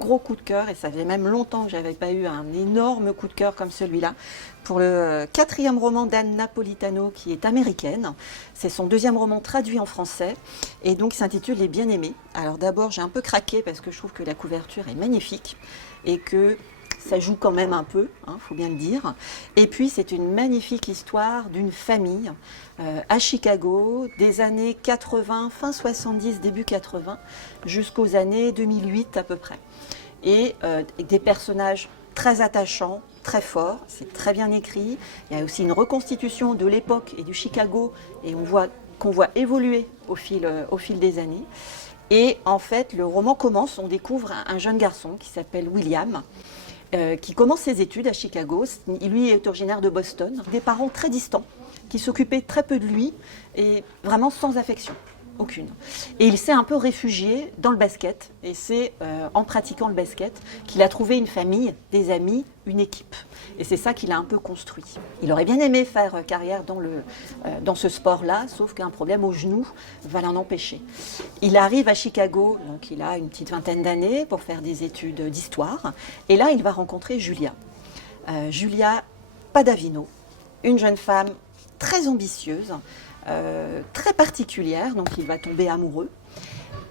gros coup de cœur, et ça faisait même longtemps que j'avais pas eu un énorme coup de cœur comme celui-là, pour le 4e roman d'Anne Napolitano, qui est américaine. C'est son 2e roman traduit en français, et donc il s'intitule Les Bien-Aimés. Alors d'abord, j'ai un peu craqué parce que je trouve que la couverture est magnifique, et que ça joue quand même un peu, faut bien le dire. Et puis c'est une magnifique histoire d'une famille à Chicago, des années 80, fin 70, début 80, jusqu'aux années 2008 à peu près. Et des personnages très attachants, très forts, c'est très bien écrit. Il y a aussi une reconstitution de l'époque et du Chicago, et qu'on voit évoluer au fil des années. Et en fait, le roman commence, on découvre un jeune garçon qui s'appelle William, qui commence ses études à Chicago. Lui est originaire de Boston. Des parents très distants, qui s'occupaient très peu de lui et vraiment sans affection, aucune. Et il s'est un peu réfugié dans le basket. Et c'est en pratiquant le basket qu'il a trouvé une famille, des amis, une équipe. Et c'est ça qu'il a un peu construit. Il aurait bien aimé faire carrière dans ce sport-là, sauf qu'un problème au genou va l'en empêcher. Il arrive à Chicago, donc il a une petite vingtaine d'années, pour faire des études d'histoire. Et là, il va rencontrer Julia. Julia Padavino, une jeune femme très ambitieuse, très particulière, donc il va tomber amoureux.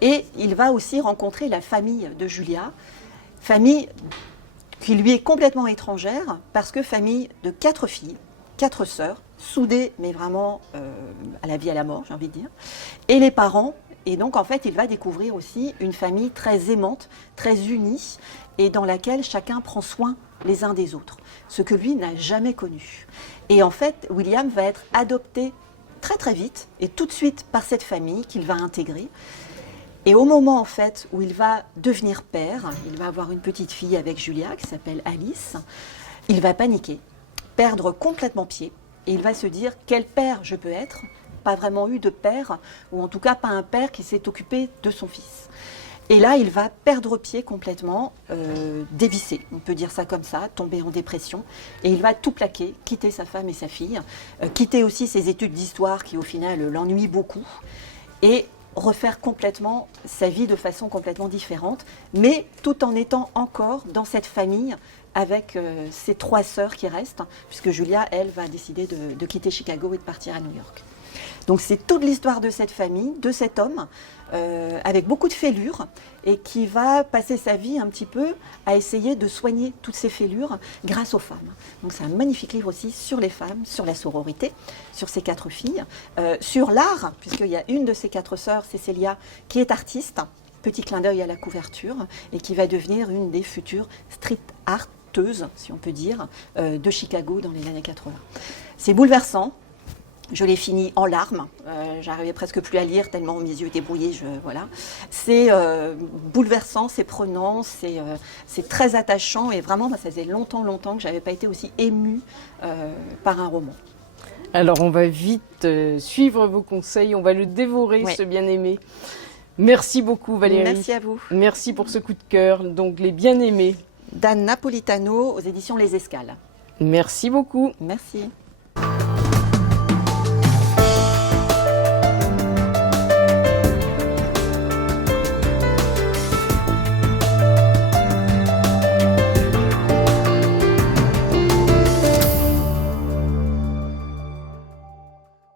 Et il va aussi rencontrer la famille de Julia, famille qui lui est complètement étrangère, parce que famille de 4 filles, 4 sœurs, soudées, mais vraiment à la vie à la mort, j'ai envie de dire, et les parents. Et donc, en fait, il va découvrir aussi une famille très aimante, très unie, et dans laquelle chacun prend soin les uns des autres, ce que lui n'a jamais connu. Et en fait, William va être adopté très très vite, et tout de suite par cette famille qu'il va intégrer. Et au moment en fait où il va devenir père, il va avoir une petite fille avec Julia qui s'appelle Alice, il va paniquer, perdre complètement pied, et il va se dire quel père je peux être, pas vraiment eu de père, ou en tout cas pas un père qui s'est occupé de son fils. Et là, il va perdre pied complètement, dévisser, on peut dire ça comme ça, tomber en dépression, et il va tout plaquer, quitter sa femme et sa fille, quitter aussi ses études d'histoire qui au final l'ennuient beaucoup, et refaire complètement sa vie de façon complètement différente, mais tout en étant encore dans cette famille avec ses 3 sœurs qui restent, puisque Julia, elle, va décider de quitter Chicago et de partir à New York. Donc c'est toute l'histoire de cette famille, de cet homme, avec beaucoup de fêlures, et qui va passer sa vie un petit peu à essayer de soigner toutes ces fêlures grâce aux femmes. Donc c'est un magnifique livre aussi sur les femmes, sur la sororité, sur ces 4 filles, sur l'art, puisqu'il y a une de ces 4 sœurs, Cécilia, qui est artiste, petit clin d'œil à la couverture, et qui va devenir une des futures street arteuses, si on peut dire, de Chicago dans les années 80. C'est bouleversant. Je l'ai fini en larmes, j'arrivais presque plus à lire tellement mes yeux étaient brouillés, voilà. C'est bouleversant, c'est prenant, c'est très attachant, et vraiment, ça faisait longtemps que je n'avais pas été aussi émue par un roman. Alors on va vite suivre vos conseils, on va le dévorer, ce bien-aimé. Merci beaucoup Valérie. Merci à vous. Merci pour ce coup de cœur, donc Les Bien-Aimés. d'Anne Napolitano aux éditions Les Escales. Merci beaucoup. Merci.